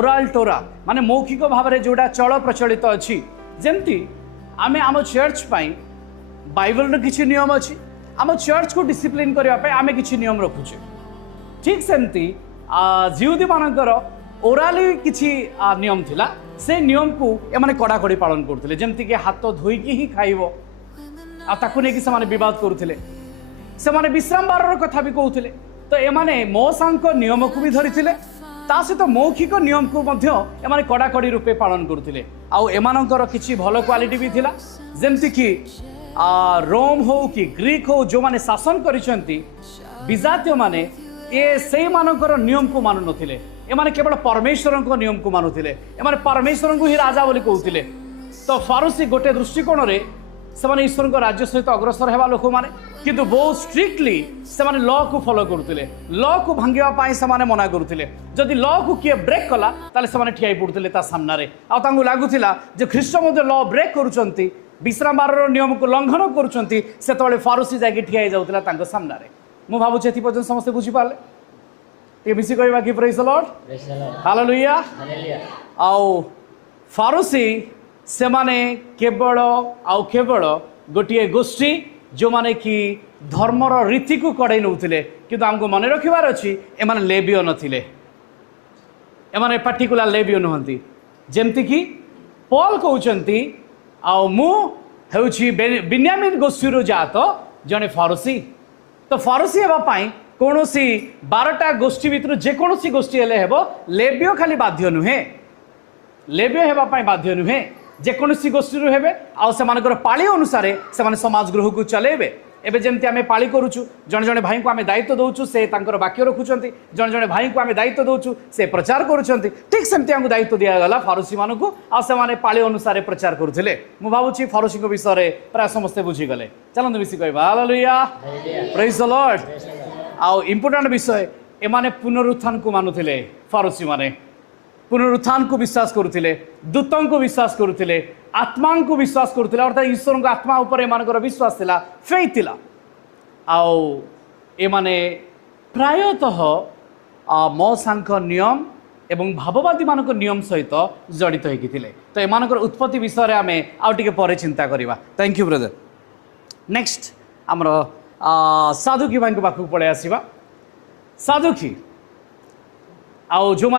oral टोरा माने मौखिक भाव में जोड़ा चल प्रचलित अच्छी जमती आम आम चर्च बाइबल किसी नियम अच्छी आम चर्च को डिसिप्लिन करने आम कि नियम रखुचे ठीक सेमती जिहुदी मानकर ओराली किसी नियम थिला से नियम को एमाने कड़ाकड़ी पालन करते जमती कि हाथ धोईकी ही खाइब आकु नहीं से बद करुले से विश्राम बार कथा भी कहते तो एमाने मौसा नियम को भी धरी ता सहित मौखिक नियम को एमाने कड़ाकड़ी रूपे पालन करुले आउ किसी भल क्वालिटी भी थिला जेमती कि रोम हो कि ग्रीक हो जो माने शासन करिसेंती विजातीय माने ये से मानकर नियम को मानु नथिले एमाने केवल परमेश्वर को नियम को मानुथिले एमाने परमेश्वर को ही राजा बोली कहते तो फारूसी गोटे दृष्टिकोण रे से ईश्वर को राज्य सहित अग्रसर हेबा लोक माने किंतु बहुत स्ट्रिक्टली से लॉ को फॉलो करुले लॉ को भांगिबा से मना करुले जदि लॉ को किए ब्रेक कला ताले से ठिया पड़ते ता सामने आउ लगुला जे ख्रीष्ट लॉ ब्रेक करुचंती विश्राम बार नियम को लंघन करुचंती से फारूसी जाके ठिया जाऊला सामने मु भावुँ ये पर्यटन समस्ते बुझीपारे ये मिसी कहवा कि प्रेज द लॉर्ड हालेलुया आउ फारूसी से माने केवल आउ केवल गोटे गोष्ठी जो माने कि धर्मर रीति को कड़े नौले किंतु आमको मन रखिबार अच्छी एमाने लेबियो नथिले एमाने पार्टिकुलर लेबियो नुहंती जेमती कि पॉल कहउचंती आउ मु हेउछि बिन्यामीन गोष्ठी जात जने फारूसी तो फारूसी हेबा पाई कौनसी 12टा गोष्ठी भितर जेकोसी गोष्ठी हेले हेबो लेबियो खाली बाध्य नुहे लेबियो हेबा पाई बाध्य नुहे जेकोसी गोष्ठी हेबे आउ सेमानकर पाळी अनुसार से समाज गृह को चलेबे एबे जेमती आमे पाळी करूछु जण जण भाई को आमे दायित्व दउछु से तांकर वाक्य रखुचंती जण जण भाई को आमे दायित्व दउछु से प्रचार करूचंती ठीक सेमती हमको दायित्व दिया गला फारूसी मानकु आ से माने पाळी अनुसार प्रचार करूथिले मु भाबुची फारूसी को विषय रे प्राय समस्त बुझी गले चलंतु मिसी कहबा हालेलुया प्रेज द लॉर्ड आउ इम्पोर्टेंट विषय एमाने पुनरुत्थान को मानुथिले फारूसी माने पुनरुत्थान को विश्वास करुथिले दूतों को विश्वास करुथिले आत्मा को विश्वास करुथिले अर्थात ईश्वर को आत्मा ऊपर एमानकर विश्वास थिला फेथ थिला आउ एमाने प्रायतः मौसांक नियम एवं भाववादी मानक नियम सहित जड़ित होइकी थिले तो एमानकर उत्पत्ति विषय रे आमे आउ टिके परे चिंता करिवा थैंक यू ब्रदर नेक्स्ट हमर साधुकी भाई को पाखक पड़े आसवा साधुकी आउ जो